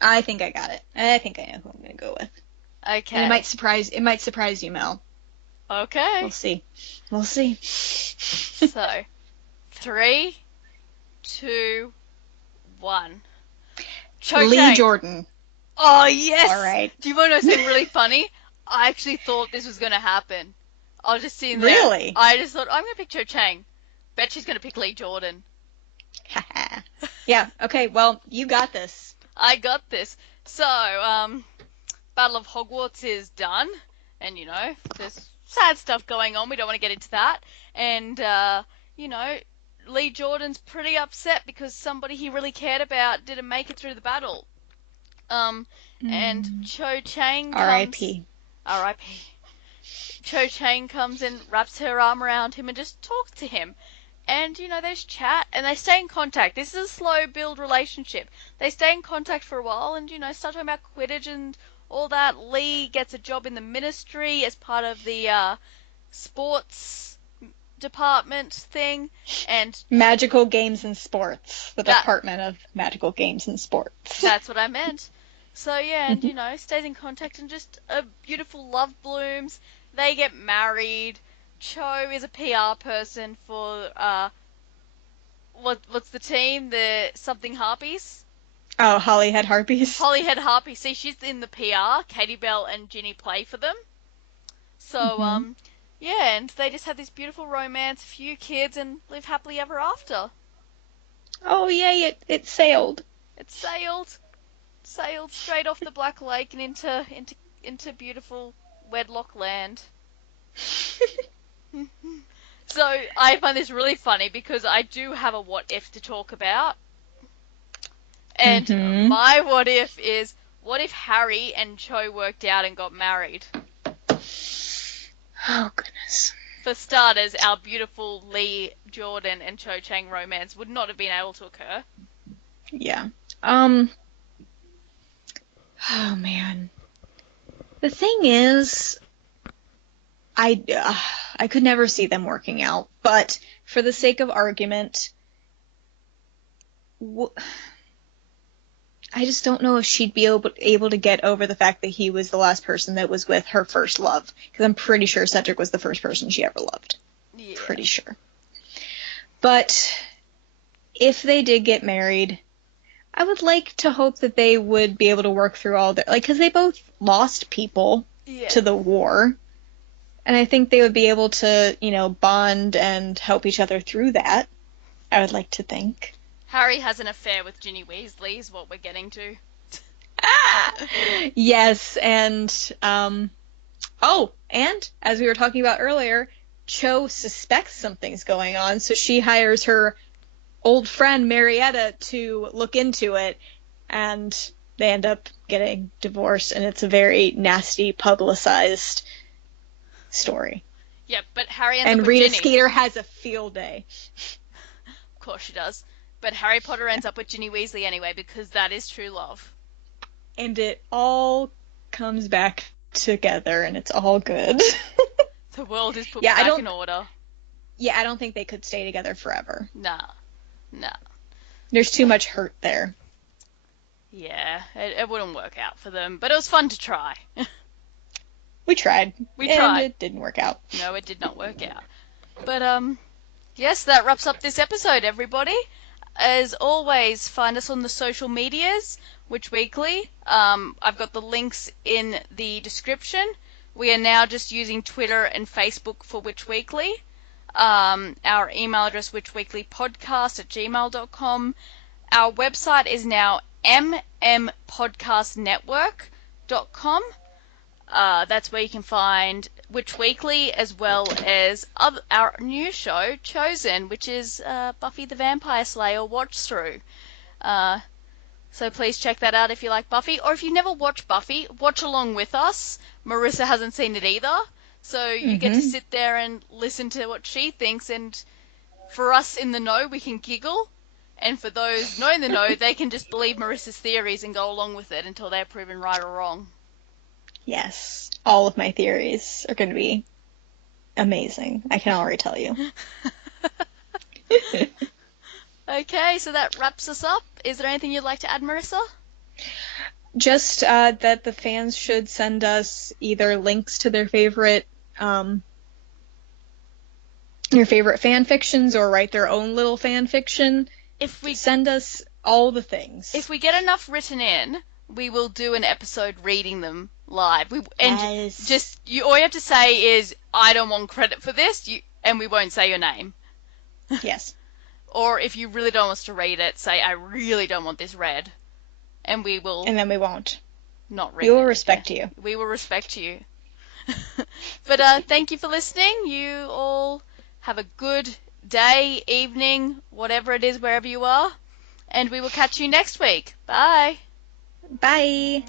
I think I got it. I think I know who I'm going to go with. Okay. And it might surprise you, Mel. Okay. We'll see. So, 3, 2, 1. Lee Jordan. Oh, yes! All right. Do you want to know something really funny? I actually thought this was going to happen. I was just sitting there. Really? I just thought, I'm going to pick Cho Chang. Bet she's going to pick Lee Jordan. Yeah, okay, well, you got this. I got this. So, Battle of Hogwarts is done. And, there's sad stuff going on. We don't want to get into that. And, Lee Jordan's pretty upset because somebody he really cared about didn't make it through the battle. And Cho Chang comes... R.I.P. R.I.P. Cho Chang comes and wraps her arm around him and just talks to him. And, they just chat and they stay in contact. This is a slow build relationship. They stay in contact for a while and, start talking about Quidditch and all that. Lee gets a job in the ministry as part of the sports department thing. And Magical Games and Sports. The Department of Magical Games and Sports. That's what I meant. So, yeah, and, stays in contact and just a beautiful love blooms. They get married. Cho is a PR person for, what's the team? The something Harpies? Oh, Holyhead Harpies. Holyhead Harpies. See, she's in the PR. Katie Bell and Ginny play for them. So, yeah, and they just have this beautiful romance, a few kids, and live happily ever after. Oh, yay, it sailed. It sailed straight off the Black Lake and into beautiful wedlock land. So I find this really funny because I do have a what if to talk about. And my what if is, what if Harry and Cho worked out and got married? Oh, goodness. For starters, our beautiful Lee Jordan and Cho Chang romance would not have been able to occur. Yeah. Oh, man. The thing is, I could never see them working out, but for the sake of argument, I just don't know if she'd be able to get over the fact that he was the last person that was with her first love, because I'm pretty sure Cedric was the first person she ever loved. Yeah. Pretty sure. But if they did get married, I would like to hope that they would be able to work through all their, because they both lost people to the war. And I think they would be able to, bond and help each other through that. I would like to think. Harry has an affair with Ginny Weasley is what we're getting to. Yes, and, and as we were talking about earlier, Cho suspects something's going on, so she hires her old friend Marietta to look into it, and they end up getting divorced, and it's a very nasty, publicized story. Yeah, but Harry ends up with Rita Ginny. Skeeter has a field day. Of course she does. But Harry Potter ends up with Ginny Weasley anyway, because that is true love. And it all comes back together, and it's all good. The world is put back in order. Yeah, I don't think they could stay together forever. Nah. There's too much hurt there. Yeah, it wouldn't work out for them, but it was fun to try. We tried. And it didn't work out. No, it did not work out. But, yes, that wraps up this episode, everybody. As always, find us on the social medias, Witch Weekly. I've got the links in the description. We are now just using Twitter and Facebook for Witch Weekly. Our email address, witchweeklypodcast@gmail.com. Our website is now mmmpodcastnetwork.com. That's where you can find Witch Weekly, as well as our new show, Chosen, which is Buffy the Vampire Slayer watch through. So please check that out if you like Buffy, or if you never watch Buffy, watch along with us. Marissa hasn't seen it either, so you get to sit there and listen to what she thinks, and for us in the know, we can giggle, and for those not in the know, they can just believe Marissa's theories and go along with it until they're proven right or wrong. Yes, all of my theories are going to be amazing. I can already tell you. Okay, so that wraps us up. Is there anything you'd like to add, Marissa? Just that the fans should send us either links to their favorite fan fictions, or write their own little fan fiction. Send us all the things. If we get enough written in, we will do an episode reading them live. Yes. All you have to say is, I don't want credit for this, and we won't say your name. Yes. Or if you really don't want us to read it, say, I really don't want this read. And we will... And then we won't. Not read it. We will respect you. We will respect you. But thank you for listening. You all have a good day, evening, whatever it is, wherever you are. And we will catch you next week. Bye. Bye.